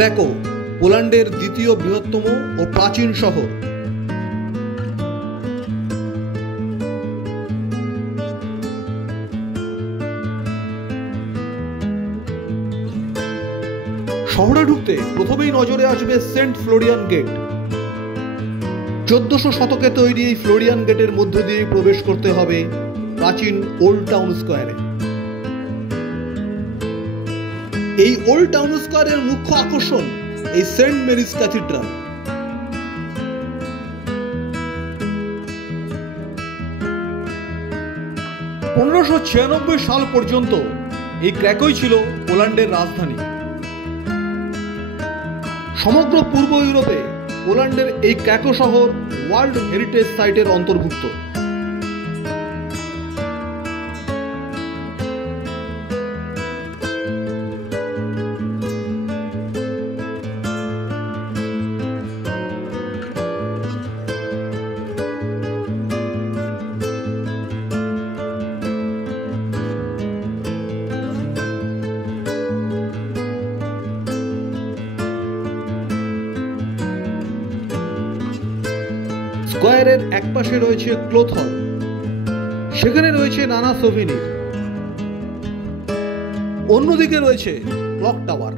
ক্র্যাকো পোল্যান্ডের দ্বিতীয় বৃহত্তম ও প্রাচীন শহর। শহরে ঢুকতে প্রথমেই নজরে আসবে সেন্ট ফ্লোরিয়ান গেট। 1400 শতকে তৈরি এই ফ্লোরিয়ান গেটের মধ্য দিয়ে প্রবেশ করতে হবে প্রাচীন ওল্ড টাউন স্কোয়ারে। এই ওল্ড টাউন স্কোয়ারের মুখ্য আকর্ষণ এই সেন্ট মেরিজ ক্যাথিড্রাল। সাল পর্যন্ত এই ক্র্যাকোই ছিল পোল্যান্ডের রাজধানী। সমগ্র পূর্ব ইউরোপে পোল্যান্ডের এই ক্র্যাকো শহর ওয়ার্ল্ড হেরিটেজ সাইটের অন্তর্ভুক্ত। স্কোয়ারের একপাশে রয়েছে ক্লথ হল, সেখানে রয়েছে নানা সোভিনির। অন্যদিকে রয়েছে ক্লক টাওয়ার।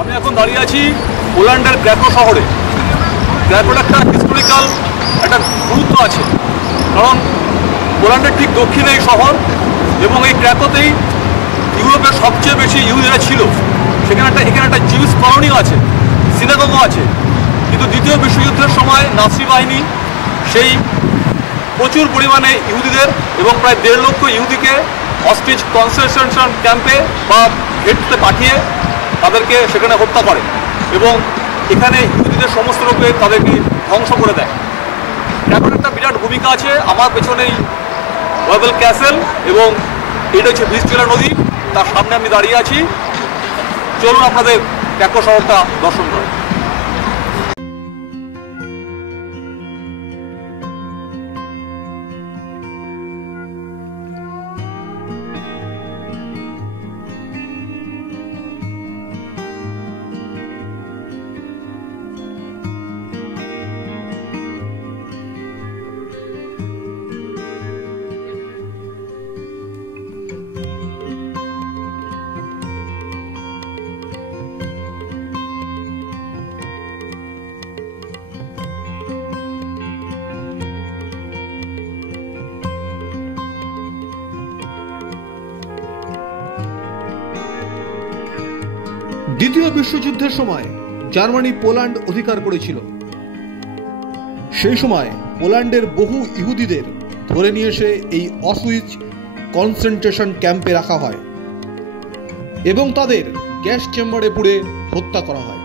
আমি এখন দাঁড়িয়ে আছি পোল্যান্ডের ক্র্যাকো শহরে। ক্র্যাকোর একটা হিস্টোরিক্যাল একটা গুরুত্ব আছে, কারণ পোল্যান্ডের ঠিক দক্ষিণে এই শহর এবং এই ক্র্যাকোতেই ইউরোপের সবচেয়ে বেশি ইহুদিরা ছিল। এখানে একটা জিউস কলোনিও আছে, সিনাগগও আছে। কিন্তু দ্বিতীয় বিশ্বযুদ্ধের সময় নাৎসি বাহিনী সেই প্রচুর পরিমাণে ইহুদিদের এবং প্রায় 1.5 লক্ষ ইহুদিকে অস্ট্রিচ কনসেন্ট্রেশন ক্যাম্পে বা গেটতে পাঠিয়ে তাদেরকে সেখানে হত্যা করে এবং এখানে ইহুদিদের সমস্ত রূপে তাদেরকে ধ্বংস করে দেয়। এখন একটা বিরাট ভূমিকা আছে। আমার পেছনেই ওয়েবেল ক্যাসেল এবং এটা হচ্ছে ভিস্টুলা নদী, তার সামনে আমি দাঁড়িয়ে আছি। চলুন আপনাদের ক্র্যাকো শহরটা দর্শন করেন। দ্বিতীয় বিশ্বযুদ্ধের সময় জার্মানি পোল্যান্ড অধিকার করেছিল। সেই সময় পোল্যান্ডের বহু ইহুদিদের ধরে নিয়ে এসে এই অসুইচ কনসেন্ট্রেশন ক্যাম্পে রাখা হয় এবং তাদের গ্যাস চেম্বারে পুড়ে হত্যা করা হয়।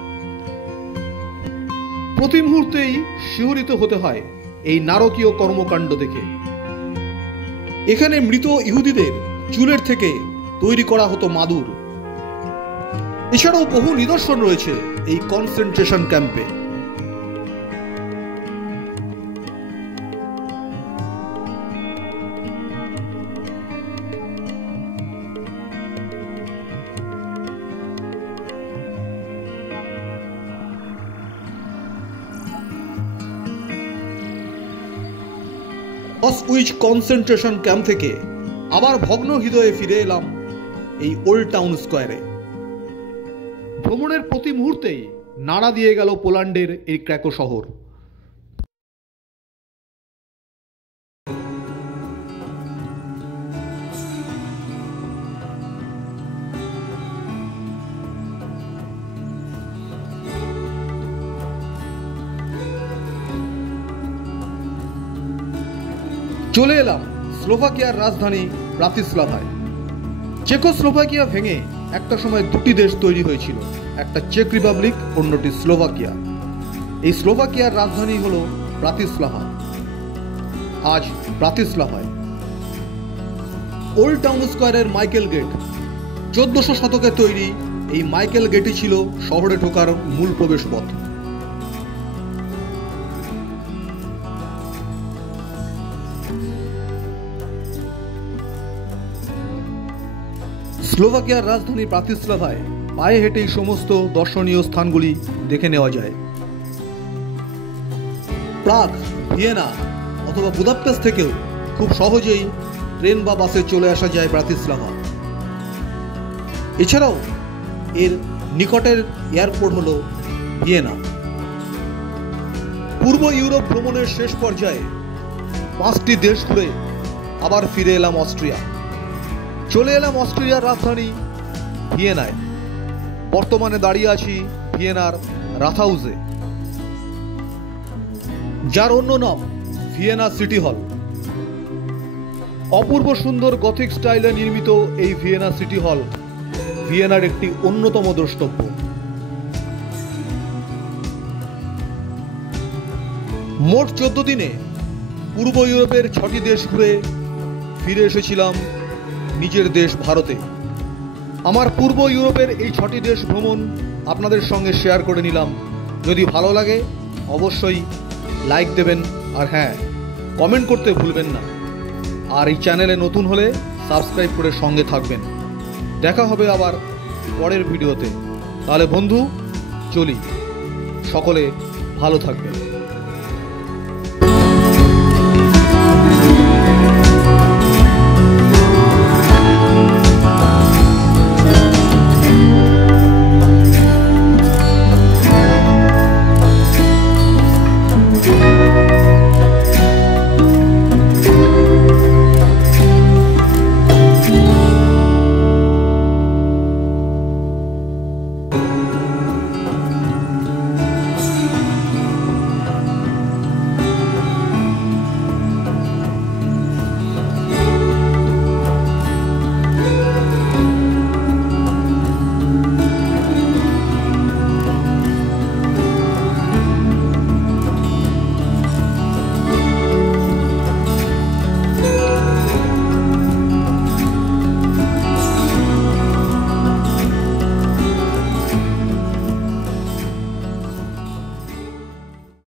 প্রতি মুহূর্তেই শিহরিত হতে হয় এই নারকীয় কর্মকাণ্ড দেখে। এখানে মৃত ইহুদিদের চুলের থেকে তৈরি করা হতো মাদুর। এছাড়াও বহু নিদর্শন রয়েছে এই কনসেন্ট্রেশন ক্যাম্পে। অসউইচ কনসেন্ট্রেশন ক্যাম্প থেকে আবার ভগ্ন হৃদয়ে ফিরে এলাম এই ওল্ড টাউন স্কোয়ারে। ভ্রমণের প্রতি মুহূর্তেই নাড়া দিয়ে গেল পোল্যান্ডের এই ক্র্যাকো শহর। চলে এলাম স্লোভাকিয়ার রাজধানী ব্রাতিস্লাভায়। চেকোস্লোভাকিয়া ভেঙে একটা সময় দুটি দেশ তৈরি হয়েছিল, একটা চেক রিপাবলিক, অন্যটি স্লোভাকিয়া। এই স্লোভাকিয়ার রাজধানী হলো ব্রাতিস্লাভা। আজ ব্রাতিস্লাভায়। ওল্ড টাউন স্কোয়ারের মাইকেল গেট, 1400 শতকে তৈরি এই মাইকেল গেটই ছিল শহরে ঢোকার মূল প্রবেশপথ। স্লোভাকিয়ার রাজধানী ব্রাতিস্লাভায় পায়ে হেঁটেই সমস্ত দর্শনীয় স্থানগুলি দেখে নেওয়া যায়। প্রাগ, ভিয়েনা অথবা বুদাপেস্ট থেকেও খুব সহজেই ট্রেন বা বাসে চলে আসা যায় ব্রাতিস্লাভা। এছাড়াও এর নিকটের এয়ারপোর্ট হল ভিয়েনা। পূর্ব ইউরোপ ভ্রমণের শেষ পর্যায়ে 5টি দেশ ঘুরে আবার ফিরে এলাম অস্ট্রিয়া। চলে এলাম অস্ট্রিয়ার রাজধানী ভিয়েনায়। বর্তমানে দাঁড়িয়ে আছি ভিয়েনার রাথহাউসে, যার অন্য নাম ভিয়েনা সিটি হল। অপূর্ব সুন্দর গথিক স্টাইলে নির্মিত এই ভিয়েনা সিটি হল ভিয়েনার একটি অন্যতম দ্রষ্টব্য। মোট 14 দিনে পূর্ব ইউরোপের 6টি দেশ ঘুরে ফিরে এসেছিলাম নিজের দেশ ভারতে। আমার পূর্ব ইউরোপের এই 6টি দেশ ভ্রমণ আপনাদের সঙ্গে শেয়ার করে নিলাম। যদি ভালো লাগে অবশ্যই লাইক দেবেন, আর হ্যাঁ, কমেন্ট করতে ভুলবেন না। আর এই চ্যানেলে নতুন হলে সাবস্ক্রাইব করে সঙ্গে থাকবেন। দেখা হবে আবার পরের ভিডিওতে। তাহলে বন্ধু, চলি, সকলে ভালো থাকবেন।